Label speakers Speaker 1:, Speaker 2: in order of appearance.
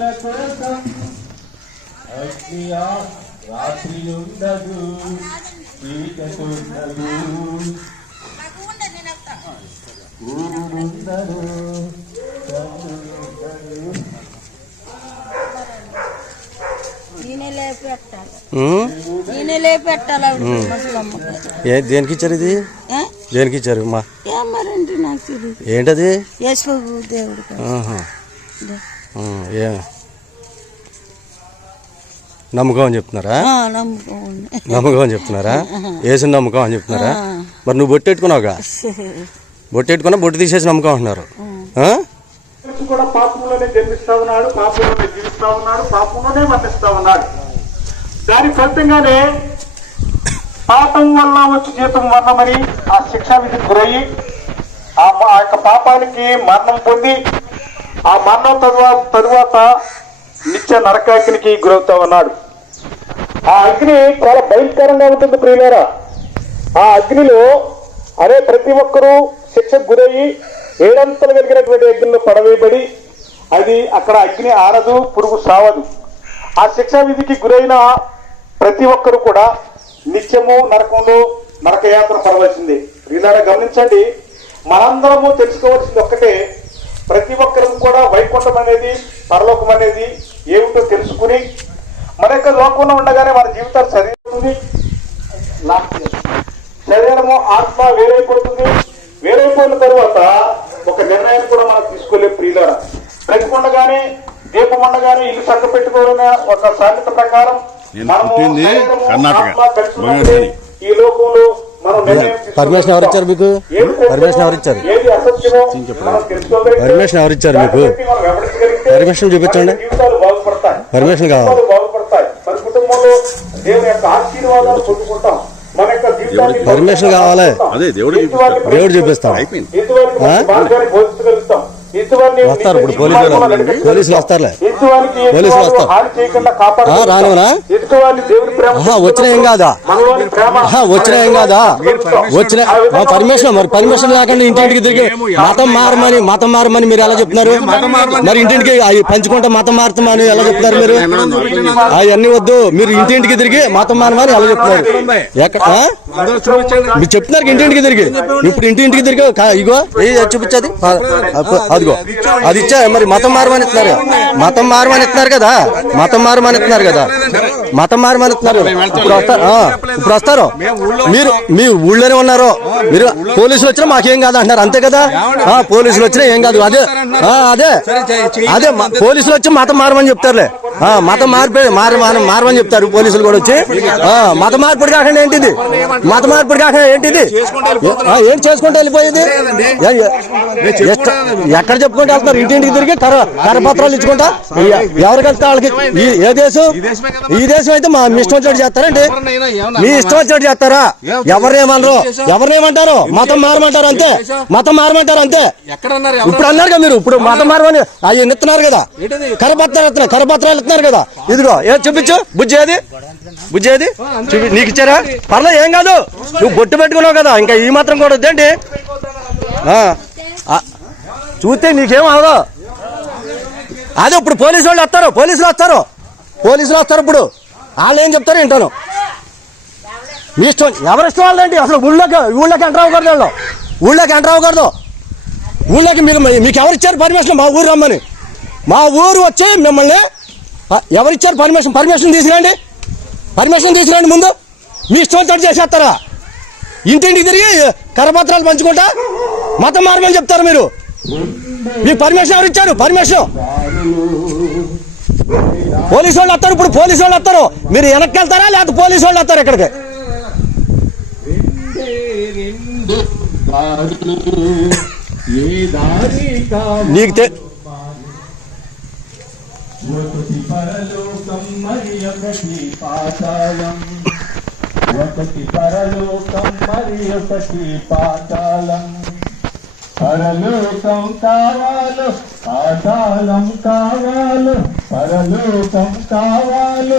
Speaker 1: నీళ్ళ కోసం అగ్నియా రాత్రి ఉండదు చీకటి ఉండదు ఊరుండదు చంద్రుడుండదు.
Speaker 2: ఈయన లేపి పెట్టాలి.
Speaker 3: ఉమ్?
Speaker 2: ఈయన లేపి పెట్టాలి ఆవిడ ముసలమ్మకి.
Speaker 3: ఏ దేనికి ఇచ్చారు ఇది?
Speaker 2: ఏ?
Speaker 3: దేనికి ఇచ్చారు మా ఏంటది?
Speaker 2: యేసు దేవుడు
Speaker 3: ఏ. నమ్మకం అని చెప్తున్నారా?
Speaker 2: ఆ, నమ్మకం
Speaker 3: అని చెప్తున్నారా? వేసిన నమ్మకం అని చెప్తున్నారా? మరి నువ్వు బొట్టు పెట్టుకున్నావుగా బొట్టు పెట్టుకున్నా బొట్టు తీసేసి నమ్మకం అంటున్నారు.
Speaker 4: కూడా పాపంలోనే జన్మిస్తా ఉన్నాడు పాపంలోనే జీవిస్తా ఉన్నాడు పాపంలోనే మరణిస్తా ఉన్నాడు. దాని ఫలితంగానే పాపం వల్ల వచ్చి జీతం మరణమని ఆ శిక్షా విధికి గురయ్యి ఆ యొక్క పాపానికి మరణం పొంది ఆ మరణం తరువాత తరువాత నిత్య నరకాగ్నికి గురవుతావు అన్నాడు ఆ అగ్ని చాలా భయంకరంగా ఉంటుంది ప్రియులారా. ఆ అగ్నిలో అదే ప్రతి ఒక్కరూ శిక్షకు గురయ్యి ఏడంతలు కలిగినటువంటి అగ్నిలో పడవేయబడి అది అక్కడ అగ్ని ఆరదు పురుగు సావదు. ఆ శిక్షా విధికి గురైన ప్రతి ఒక్కరు కూడా నిత్యము నరకంలో నరకయాత్ర పడవలసిందే. ప్రియులారా గమనించండి. మనందరము తెలుసుకోవాల్సింది ఒక్కటే ప్రతి ఒక్కరు కూడా వైకుంఠం అనేది పరలోకం అనేది ఏమిటో తెలుసుకుని మన యొక్క లోకంలో ఉండగానే మన జీవితాలు సరిపోతుంది. శరీరము ఆత్మ వేరైపోతుంది. వేరైపోయిన తరువాత ఒక నిర్ణయం కూడా మనం తీసుకోలేం ప్రియులారా. బ్రతికుండగానే దీపం ఉండగానే ఇల్లు చక్క పెట్టుకోవాలనే ఒక సామెత ప్రకారం మనము ఈ లోకంలో.
Speaker 3: పర్మిషన్ ఎవరు ఇచ్చారు మీకు పర్మిషన్ ఎవరు ఇచ్చారు పర్మిషన్ ఎవరు ఇచ్చారు మీకు? పర్మిషన్ చూపించండి. పర్మిషన్ కావాలి. పర్మిషన్ కావాలి.
Speaker 5: అదే దేవుడు.
Speaker 3: దేవుడు
Speaker 4: ఎదుటివారిని
Speaker 3: వస్తారు ఇప్పుడు పోలీసులు. పోలీసులు వస్తారులే.
Speaker 4: ఎదుటివారికి. హాని చేయకుండా? ఎదుటివారిని దేవుని ప్రేమ
Speaker 3: వచ్చినా ఏం కాదా? వచ్చినా ఏం కాదా? వచ్చిన ఆ, పర్మిషన్ మరి పర్మిషన్ లేకుండా ఇంటింటికి తిరిగి మతం మారమని మతం మారమని మీరు ఎలా చెప్తున్నారు? మరి ఇంటింటికి అవి పంచుకుంటే మతం మారుతామని ఎలా చెప్తున్నారు మీరు? అవన్నీ వద్దు. మీరు ఇంటింటికి తిరిగి మతం మారమని ఎలా చెప్తున్నారు? ఎక్కడ? మీరు చెప్తున్నారు ఇంటింటికి తిరిగి. ఇప్పుడు ఇంటింటికి తిరిగి కా- ఇగో ఏ చూపించది? అదిగో. అది ఇచ్చా. మరి మతం మారమని ఇస్తున్నారు మతం మారమని ఇస్తున్నారు కదా? మతం మారమని ఇస్తున్నారు కదా? మతం మారమని ఇస్తున్నారు ఇప్పుడు వస్తారు ఆ, ఇప్పుడు వస్తారు. మీరు మీ ఊళ్ళోనే ఉన్నారు. మీరు పోలీసులు వచ్చినా మాకేం కాదు అంటున్నారు. అంతే కదా? ఆ, పోలీసులు వచ్చినా ఏం కాదు. అదే ఆ, అదే అదే పోలీసులు వచ్చి మతం మారమని చెప్తారులే. మతం మారిపోయి మార మార- మారమని చెప్తారు పోలీసులు కూడా వచ్చి. ఆ, మత మార్పిడి కాకుండా ఏంటిది? మత మార్పిడి కాకుండా ఏంటిది? ఏం చేసుకుంటూ వెళ్ళిపోయేది? ఎక్కడ చెప్పుకుంటూ వెళ్తున్నారు? ఇంటింటికి తిరిగి కర కరపత్రాలు ఇచ్చుకుంటా? ఎవరికి వెళ్తే వాళ్ళకి? ఈ- ఏ దేశం? ఈ దేశం అయితే మా ఇష్టం వచ్చినట్టు చేస్తారండి. మీ ఇష్టం వచ్చినట్టు చేస్తారా? ఎవరినేమనరు? ఎవరినేమంటారు? మతం మారమంటారు అంతే. మతం మారమంటారు అంతే. ఇప్పుడు అన్నారు కదా మీరు ఇప్పుడు మతం మారమని అవి ఇస్తున్నారు కదా. కరపత్రాలు ఇస్తున్నారు కరపత్రాలు ఇస్తున్నారు కదా. ఇదిగో ఏ చూపించు. బుజ్జి ఏది? బుజ్జి ఏది? చూపి నీకు ఇచ్చారా? పర్లేదు ఏం కాదు. నువ్వు బొట్టు పెట్టుకున్నావు కదా ఇంకా ఈ మాత్రం కూడా వద్దండి. ఆ, చూస్తే నీకేం అవదు. అదే ఇప్పుడు పోలీసు వాళ్ళు వస్తారు పోలీసులు వస్తారు. పోలీసులు వస్తారు ఇప్పుడు. వాళ్ళు ఏం చెప్తారు వింటాను మీ ఇష్టం ఎవరి ఇష్టం వాళ్ళండి అసలు ఊళ్ళోకి ఊళ్ళోకి ఎంటర్ అవ్వకూడదు వాళ్ళు. ఊళ్ళోకి ఎంటర్ అవ్వకూడదు. ఊళ్ళోకి మీరు మీకు ఎవరు ఇచ్చారు పర్మిషన్? మా ఊరు రమ్మని. మా ఊరు వచ్చి మిమ్మల్ని ప- ఎవరు ఇచ్చారు పర్మిషన్? పర్మిషన్ తీసుకురండి. పర్మిషన్ తీసుకురండి ముందు. మీ ఇష్టం వచ్చినట్టు చేసేస్తారా? ఇంటింటికి తిరిగి కరపత్రాలు పంచుకుంటా? మతం మారమని చెప్తారు మీరు? మీకు పర్మిషన్ ఎవరు ఇచ్చారు పర్మిషన్. పోలీసు వాళ్ళు వస్తారు ఇప్పుడు పోలీసు వాళ్ళు వస్తారు. మీరు వెనక్కి వెళ్తారా లేకపోతే పోలీసు వాళ్ళు వస్తారు ఇక్కడికి? నీకు
Speaker 1: ఒకటి పరలోకం మరి ఒకటి పాతాళం. ఒకటి పరలోకం మరి ఒకటి పాతాళం. పరలోకం కావాలో పాతాళం కావాలో పరలోకం కావాలో